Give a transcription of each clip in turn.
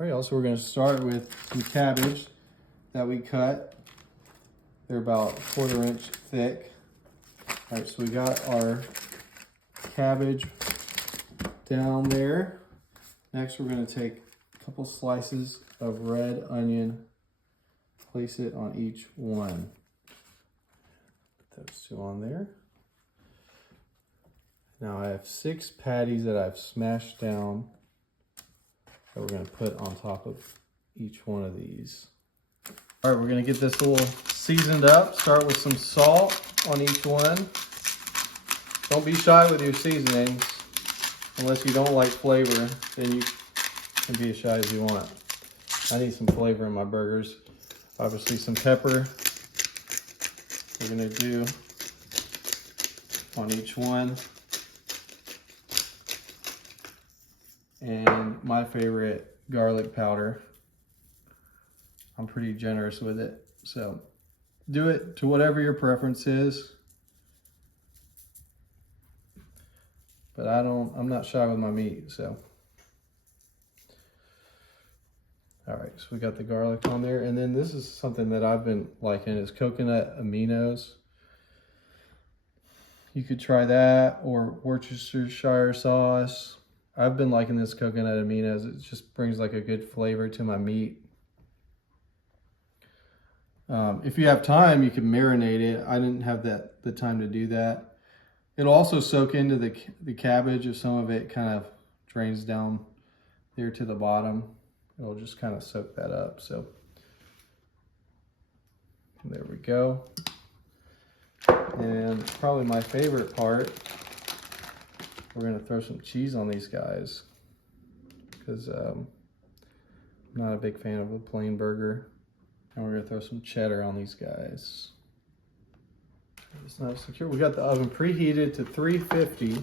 All right, also we're gonna start with some cabbage that we cut. They're about 1/4 inch thick. All right, so we got our cabbage down there. Next, we're gonna take a couple slices of red onion, place it on each one. Put those two on there. Now I have 6 patties that I've smashed down that we're gonna put on top of each one of these. All right, we're gonna get this a little seasoned up. Start with some salt on each one. Don't be shy with your seasonings. Unless you don't like flavor, then you can be as shy as you want. I need some flavor in my burgers. Obviously some pepper. We're gonna do on each one. And my favorite, garlic powder. I'm pretty generous with it. So do it to whatever your preference is. But I'm not shy with my meat, so. All right, so we got the garlic on there. And then this is something that I've been liking is coconut aminos. You could try that or Worcestershire sauce. I've been liking this coconut aminos. It just brings like a good flavor to my meat. If you have time, you can marinate it. I didn't have the time to do that. It'll also soak into the cabbage if some of it kind of drains down there to the bottom. It'll just kind of soak that up. So there we go. And probably my favorite part, we're gonna throw some cheese on these guys because I'm not a big fan of a plain burger. And we're gonna throw some cheddar on these guys. It's not secure. We got the oven preheated to 350.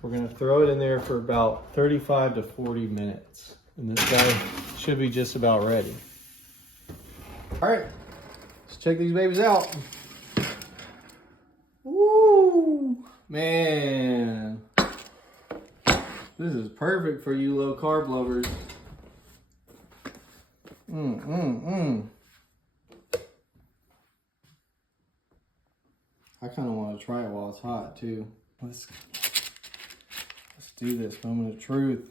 We're gonna throw it in there for about 35 to 40 minutes. And this guy should be just about ready. All right, let's check these babies out. Woo, man. This is perfect for you low carb lovers. I kind of want to try it while it's hot too. Let's do this. Moment of truth.